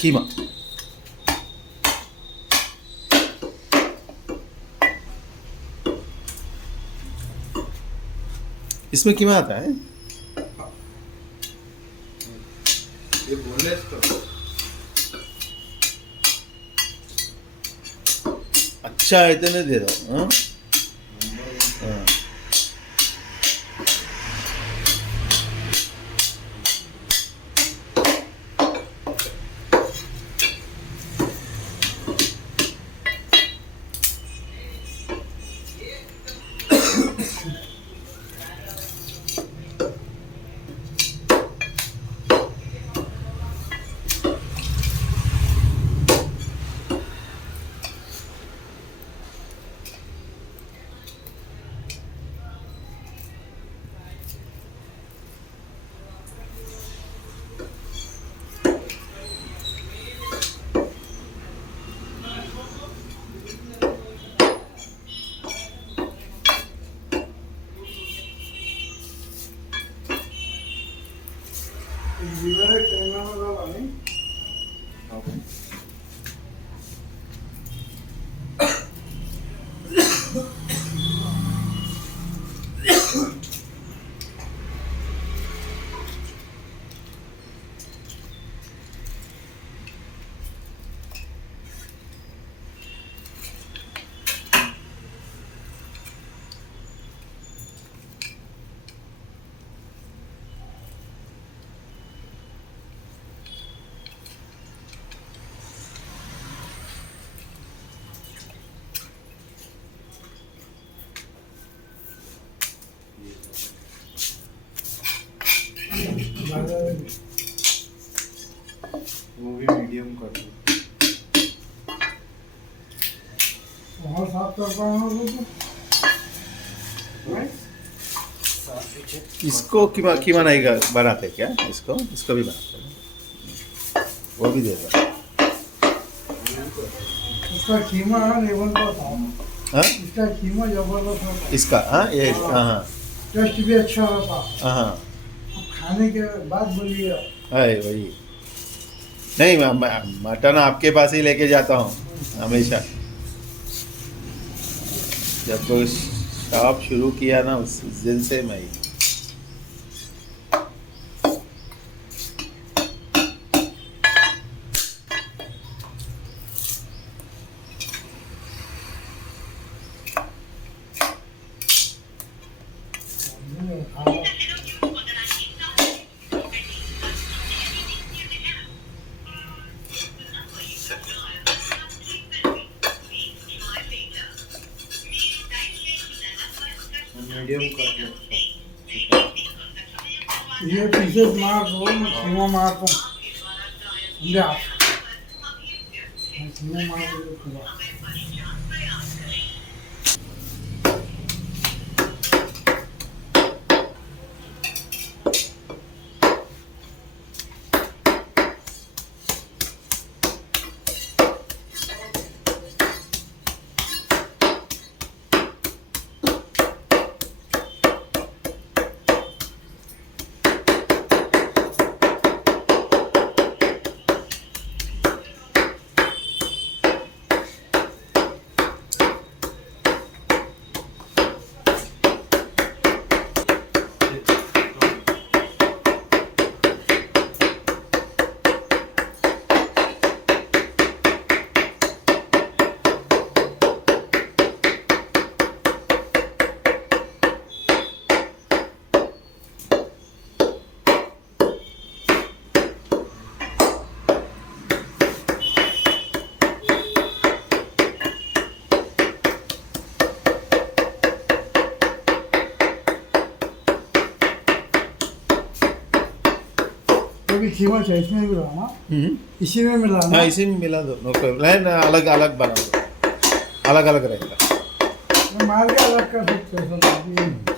कीमा। इसमें कीमा आता है। ये बोनलेस तो अच्छा इतने दे दो। हाँ हाँ। वो भी मीडियम कर दो। और साफ कर पाऊंगा इसको कीमा कीमा नहीं बनाते क्या? इसको इसको भी बनाते हैं, वो भी दे दो। इसका कीमा लेवल का था। हाँ इसका कीमा जबरदस्त होता है। इसका हाँ ये हाँ हाँ टेस्ट भी अच्छा होता। हाँ अब खाने के बाद बोलिए। है वही। नहीं मटन आपके पास ही लेके जाता हूँ हमेशा। जब कोई शॉप शुरू किया ना उस दिन से मैं ही। मीडियम कर दो। ये पीसेस मार दो, मैं कीमा मारता हूँ। समझा? मैं कीमा मार दो पूरा। भी कीमा चाहिए इसमें भी मिलाना। इसी में मिलाना। हाँ इसी में मिला दो, नो प्रॉब्लम। अलग अलग बना दो, अलग अलग रहेगा। मार के अलग कर सकते हो।